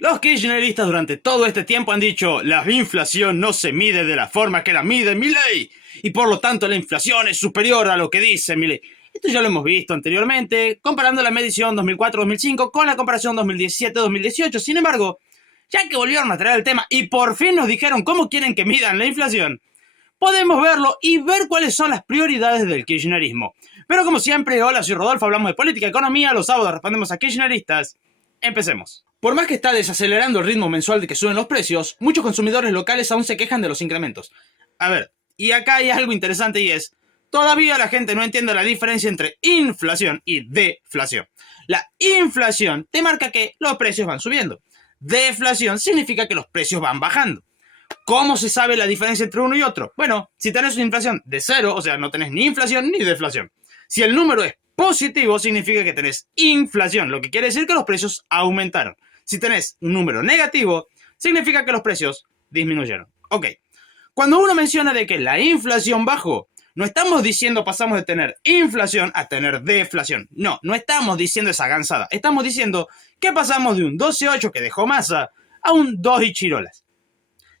Los kirchneristas durante todo este tiempo han dicho la inflación no se mide de la forma que la mide Milei y por lo tanto la inflación es superior a lo que dice Milei. Esto ya lo hemos visto anteriormente, comparando la medición 2004-2005 con la comparación 2017-2018. Sin embargo, ya que volvieron a traer el tema y por fin nos dijeron cómo quieren que midan la inflación, podemos verlo y ver cuáles son las prioridades del kirchnerismo. Pero como siempre, hola, soy Rodolfo, hablamos de política y economía, los sábados respondemos a kirchneristas. Empecemos. Por más que está desacelerando el ritmo mensual de que suben los precios, muchos consumidores locales aún se quejan de los incrementos. A ver, y acá hay algo interesante y es, todavía la gente no entiende la diferencia entre inflación y deflación. La inflación te marca que los precios van subiendo. Deflación significa que los precios van bajando. ¿Cómo se sabe la diferencia entre uno y otro? Bueno, si tenés una inflación de cero, o sea, no tenés ni inflación ni deflación. Si el número es positivo, significa que tenés inflación, lo que quiere decir que los precios aumentaron. Si tenés un número negativo, significa que los precios disminuyeron. Ok, cuando uno menciona de que la inflación bajó, no estamos diciendo pasamos de tener inflación a tener deflación. No, no estamos diciendo esa gansada. Estamos diciendo que pasamos de un 12,8 que dejó masa a un 2 y chirolas.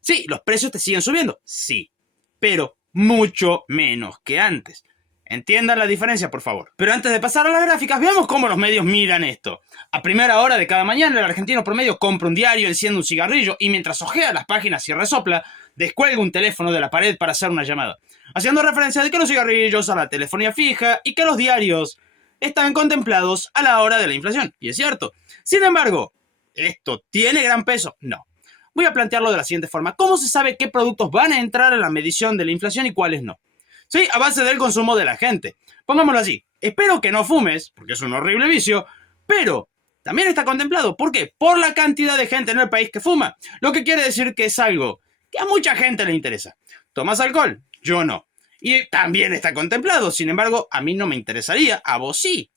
Sí, los precios te siguen subiendo, sí, pero mucho menos que antes. Entiendan la diferencia, por favor. Pero antes de pasar a las gráficas, veamos cómo los medios miran esto. A primera hora de cada mañana, el argentino promedio compra un diario, enciende un cigarrillo y mientras ojea las páginas y resopla, descuelga un teléfono de la pared para hacer una llamada, haciendo referencia de que los cigarrillos a la telefonía fija y que los diarios están contemplados a la hora de la inflación. Y es cierto. Sin embargo, ¿esto tiene gran peso? No. Voy a plantearlo de la siguiente forma. ¿Cómo se sabe qué productos van a entrar en la medición de la inflación y cuáles no? Sí, a base del consumo de la gente. Pongámoslo así. Espero que no fumes, porque es un horrible vicio, pero también está contemplado. ¿Por qué? Por la cantidad de gente en el país que fuma. Lo que quiere decir que es algo que a mucha gente le interesa. ¿Tomas alcohol? Yo no. Y también está contemplado. Sin embargo, a mí no me interesaría. A vos sí.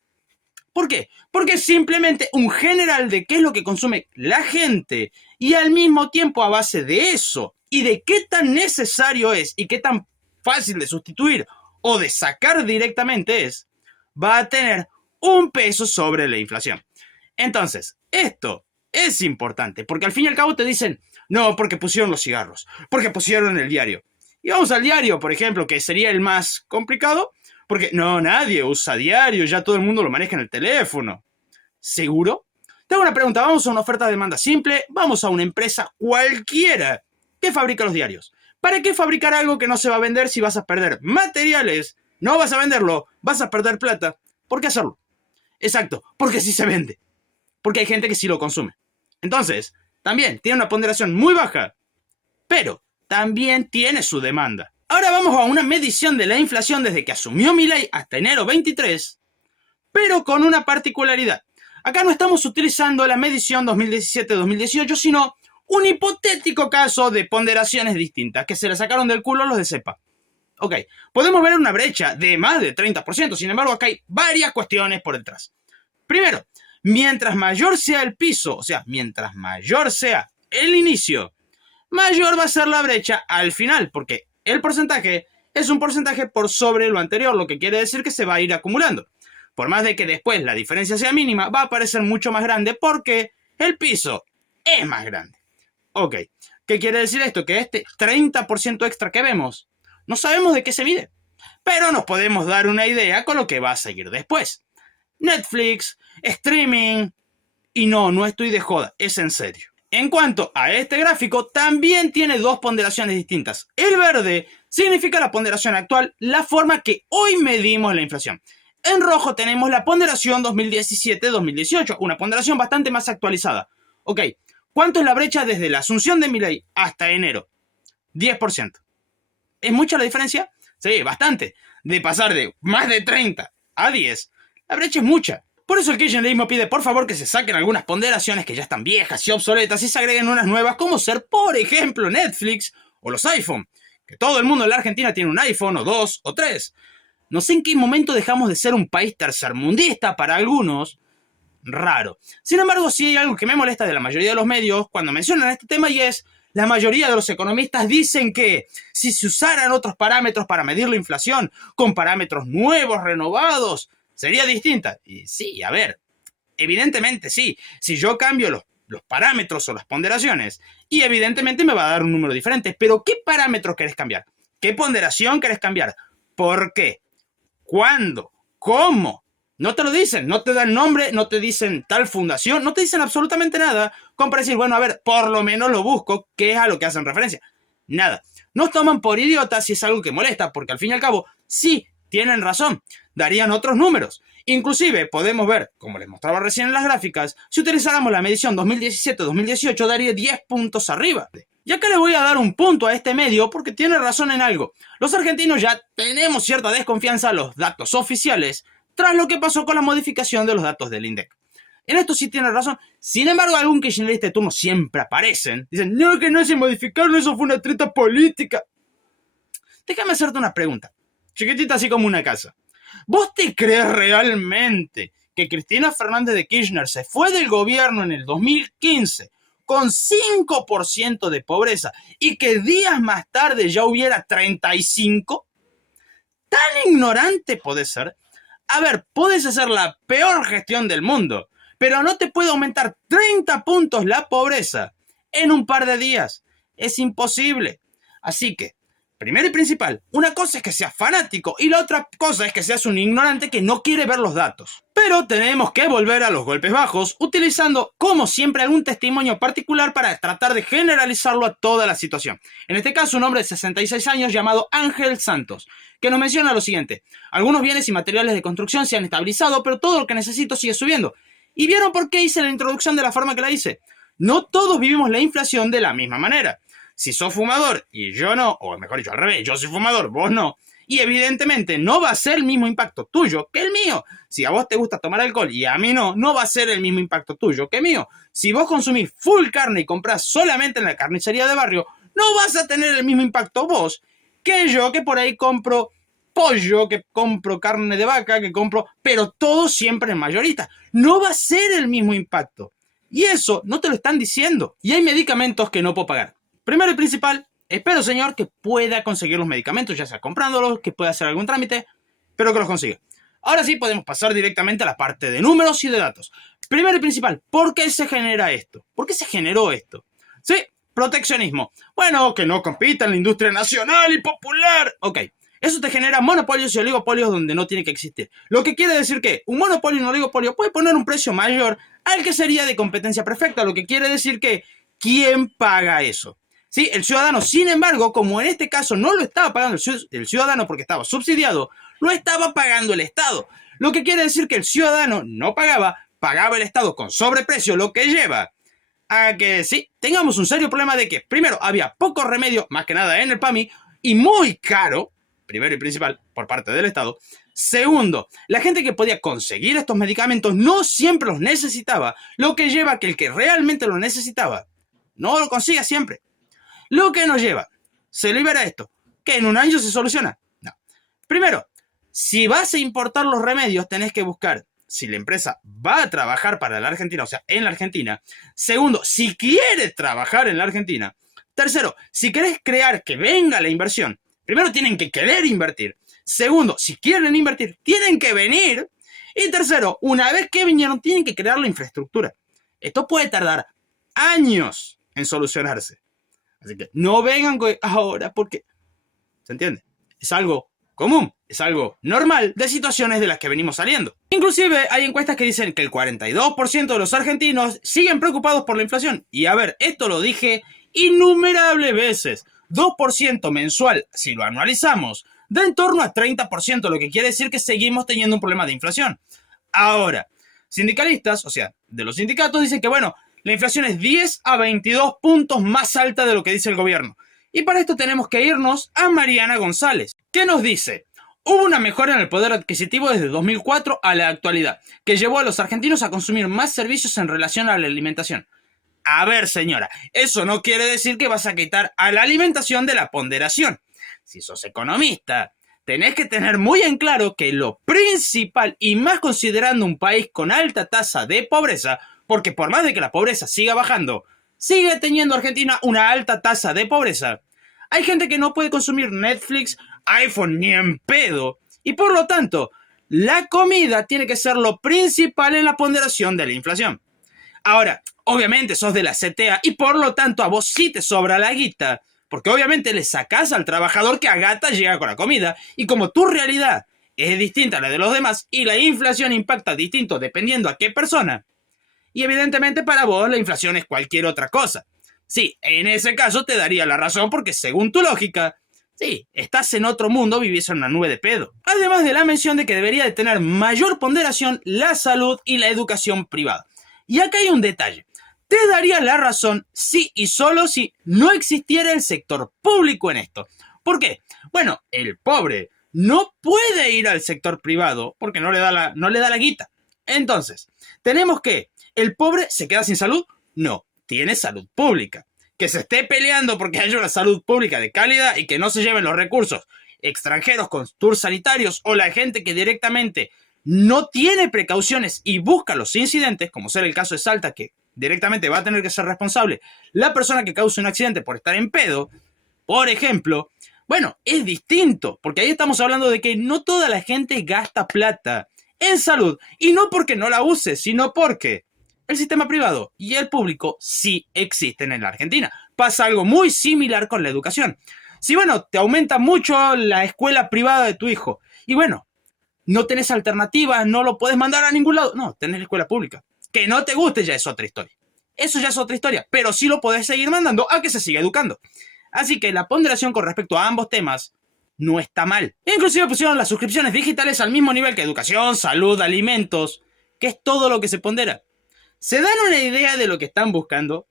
¿Por qué? Porque es simplemente un general de qué es lo que consume la gente y al mismo tiempo a base de eso y de qué tan necesario es y qué tan fácil de sustituir o de sacar directamente es, va a tener un peso sobre la inflación. Entonces, esto es importante porque al fin y al cabo te dicen, no, porque pusieron los cigarros, porque pusieron el diario. Y vamos al diario, por ejemplo, que sería el más complicado, porque no, nadie usa diario, ya todo el mundo lo maneja en el teléfono. ¿Seguro? Te hago una pregunta, vamos a una oferta de demanda simple, vamos a una empresa cualquiera que fabrica los diarios. ¿Para qué fabricar algo que no se va a vender si vas a perder materiales? No vas a venderlo, vas a perder plata. ¿Por qué hacerlo? Exacto, porque sí se vende. Porque hay gente que sí lo consume. Entonces, también tiene una ponderación muy baja, pero también tiene su demanda. Ahora vamos a una medición de la inflación desde que asumió Milei hasta enero 23, pero con una particularidad. Acá no estamos utilizando la medición 2017-2018, sino un hipotético caso de ponderaciones distintas que se le sacaron del culo los de CEPA. Ok, podemos ver una brecha de más de 30%, sin embargo acá hay varias cuestiones por detrás. Primero, mientras mayor sea el piso, o sea, mientras mayor sea el inicio, mayor va a ser la brecha al final, porque el porcentaje es un porcentaje por sobre lo anterior, lo que quiere decir que se va a ir acumulando. Por más de que después la diferencia sea mínima, va a parecer mucho más grande porque el piso es más grande. Ok, ¿qué quiere decir esto? Que este 30% extra que vemos, no sabemos de qué se mide, pero nos podemos dar una idea con lo que va a seguir después. Netflix, streaming, y no estoy de joda, es en serio. En cuanto a este gráfico, también tiene dos ponderaciones distintas. El verde significa la ponderación actual, la forma que hoy medimos la inflación. En rojo tenemos la ponderación 2017-2018, una ponderación bastante más actualizada. Ok, ¿cuánto es la brecha desde la asunción de Milei hasta enero? 10%. ¿Es mucha la diferencia? Sí, bastante. De pasar de más de 30 a 10, la brecha es mucha. Por eso el kirchnerismo pide por favor que se saquen algunas ponderaciones que ya están viejas y obsoletas y se agreguen unas nuevas como ser, por ejemplo, Netflix o los iPhone. Que todo el mundo en la Argentina tiene un iPhone o 2 o 3. No sé en qué momento dejamos de ser un país tercermundista para algunos. Raro. Sin embargo, sí hay algo que me molesta de la mayoría de los medios cuando mencionan este tema y es la mayoría de los economistas dicen que si se usaran otros parámetros para medir la inflación, con parámetros nuevos, renovados, sería distinta. Y sí, a ver, evidentemente sí. Si yo cambio los parámetros o las ponderaciones y evidentemente me va a dar un número diferente. Pero ¿qué parámetros querés cambiar? ¿Qué ponderación querés cambiar? ¿Por qué? ¿Cuándo? ¿Cómo? No te lo dicen, no te dan nombre, no te dicen tal fundación, no te dicen absolutamente nada, como para decir, bueno, a ver, por lo menos lo busco, ¿qué es a lo que hacen referencia? Nada. Nos toman por idiotas si es algo que molesta, porque al fin y al cabo, sí, tienen razón, darían otros números. Inclusive podemos ver, como les mostraba recién en las gráficas, si utilizáramos la medición 2017-2018 daría 10 puntos arriba. Y acá le voy a dar un punto a este medio porque tiene razón en algo. Los argentinos ya tenemos cierta desconfianza a los datos oficiales tras lo que pasó con la modificación de los datos del INDEC. En esto sí tiene razón. Sin embargo, algún kirchnerista de turno siempre aparecen. Dicen, no, que no se modificaron, eso fue una treta política. Déjame hacerte una pregunta. Chiquitita así como una casa. ¿Vos te crees realmente que Cristina Fernández de Kirchner se fue del gobierno en el 2015 con 5% de pobreza y que días más tarde ya hubiera 35%? ¿Tan ignorante podés ser? A ver, podés hacer la peor gestión del mundo, pero no te puede aumentar 30 puntos la pobreza en un par de días. Es imposible. Así que, primero y principal, una cosa es que seas fanático y la otra cosa es que seas un ignorante que no quiere ver los datos. Pero tenemos que volver a los golpes bajos, utilizando, como siempre, algún testimonio particular para tratar de generalizarlo a toda la situación. En este caso, un hombre de 66 años llamado Ángel Santos, que nos menciona lo siguiente. Algunos bienes y materiales de construcción se han estabilizado, pero todo lo que necesito sigue subiendo. ¿Y vieron por qué hice la introducción de la forma que la hice? No todos vivimos la inflación de la misma manera. Si sos fumador y yo no, o mejor dicho, al revés, yo soy fumador, vos no. Y evidentemente no va a ser el mismo impacto tuyo que el mío. Si a vos te gusta tomar alcohol y a mí no, no va a ser el mismo impacto tuyo que mío. Si vos consumís full carne y comprás solamente en la carnicería de barrio, no vas a tener el mismo impacto vos que yo, que por ahí compro pollo, que compro carne de vaca, que compro, pero todo siempre en mayorista. No va a ser el mismo impacto. Y eso no te lo están diciendo. Y hay medicamentos que no puedo pagar. Primero y principal, espero, señor, que pueda conseguir los medicamentos, ya sea comprándolos, que pueda hacer algún trámite, pero que los consiga. Ahora sí podemos pasar directamente a la parte de números y de datos. Primero y principal, ¿por qué se genera esto? ¿Por qué se generó esto? Sí, proteccionismo. Bueno, que no compita en la industria nacional y popular. Ok, eso te genera monopolios y oligopolios donde no tiene que existir. Lo que quiere decir que un monopolio y un oligopolio puede poner un precio mayor al que sería de competencia perfecta. Lo que quiere decir que, ¿quién paga eso? Sí, el ciudadano. Sin embargo, como en este caso no lo estaba pagando el ciudadano porque estaba subsidiado, lo estaba pagando el Estado. Lo que quiere decir que el ciudadano no pagaba, pagaba el Estado con sobreprecio, lo que lleva a que sí, tengamos un serio problema de que, primero, había poco remedio, más que nada en el PAMI, y muy caro, primero y principal, por parte del Estado. Segundo, la gente que podía conseguir estos medicamentos no siempre los necesitaba, lo que lleva a que el que realmente lo necesitaba no lo consiga siempre. Lo que nos lleva, se libera esto, que en un año se soluciona. No. Primero, si vas a importar los remedios, tenés que buscar si la empresa va a trabajar para la Argentina, o sea, en la Argentina. Segundo, si quiere trabajar en la Argentina. Tercero, si querés crear que venga la inversión, primero tienen que querer invertir. Segundo, si quieren invertir, tienen que venir. Y tercero, una vez que vinieron, tienen que crear la infraestructura. Esto puede tardar años en solucionarse. Así que no vengan ahora porque, ¿se entiende? Es algo común, es algo normal de situaciones de las que venimos saliendo. Inclusive hay encuestas que dicen que el 42% de los argentinos siguen preocupados por la inflación. Y a ver, esto lo dije innumerables veces. 2% mensual, si lo anualizamos, da en torno a 30%, lo que quiere decir que seguimos teniendo un problema de inflación. Ahora, sindicalistas, o sea, de los sindicatos, dicen que, bueno, la inflación es 10 a 22 puntos más alta de lo que dice el gobierno. Y para esto tenemos que irnos a Mariana González, que nos dice: hubo una mejora en el poder adquisitivo desde 2004 a la actualidad, que llevó a los argentinos a consumir más servicios en relación a la alimentación. A ver, señora, eso no quiere decir que vas a quitar a la alimentación de la ponderación. Si sos economista, tenés que tener muy en claro que lo principal, y más considerando un país con alta tasa de pobreza, porque por más de que la pobreza siga bajando, sigue teniendo Argentina una alta tasa de pobreza. Hay gente que no puede consumir Netflix, iPhone ni en pedo. Y por lo tanto, la comida tiene que ser lo principal en la ponderación de la inflación. Ahora, obviamente sos de la CTA y por lo tanto a vos sí te sobra la guita, porque obviamente le sacás al trabajador que a gata llega con la comida, y como tu realidad es distinta a la de los demás y la inflación impacta distinto dependiendo a qué persona, y evidentemente para vos la inflación es cualquier otra cosa. Sí, en ese caso te daría la razón porque según tu lógica, sí, estás en otro mundo, vivís en una nube de pedo. Además de la mención de que debería de tener mayor ponderación la salud y la educación privada. Y acá hay un detalle. Te daría la razón si y solo si no existiera el sector público en esto. ¿Por qué? Bueno, el pobre no puede ir al sector privado porque no le da la guita. Entonces, tenemos que ¿el pobre se queda sin salud? No, tiene salud pública. Que se esté peleando porque haya una salud pública de calidad y que no se lleven los recursos extranjeros con tours sanitarios o la gente que directamente no tiene precauciones y busca los incidentes, como ser el caso de Salta, que directamente va a tener que ser responsable la persona que cause un accidente por estar en pedo, por ejemplo, bueno, es distinto, porque ahí estamos hablando de que no toda la gente gasta plata en salud, y no porque no la use, sino porque el sistema privado y el público sí existen en la Argentina. Pasa algo muy similar con la educación. Si, bueno, te aumenta mucho la escuela privada de tu hijo, y bueno, no tenés alternativa, no lo puedes mandar a ningún lado, no, tenés la escuela pública. Que no te guste ya es otra historia. Eso ya es otra historia, pero sí lo podés seguir mandando a que se siga educando. Así que la ponderación con respecto a ambos temas no está mal. Inclusive pusieron las suscripciones digitales al mismo nivel que educación, salud, alimentos, que es todo lo que se pondera. Se dan una idea de lo que están buscando.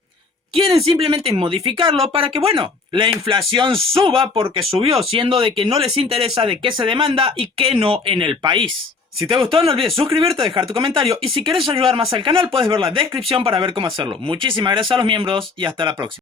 Quieren simplemente modificarlo para que, bueno, la inflación suba porque subió, siendo de que no les interesa de qué se demanda y qué no en el país. Si te gustó, no olvides suscribirte, dejar tu comentario y si quieres ayudar más al canal puedes ver la descripción para ver cómo hacerlo. Muchísimas gracias a los miembros y hasta la próxima.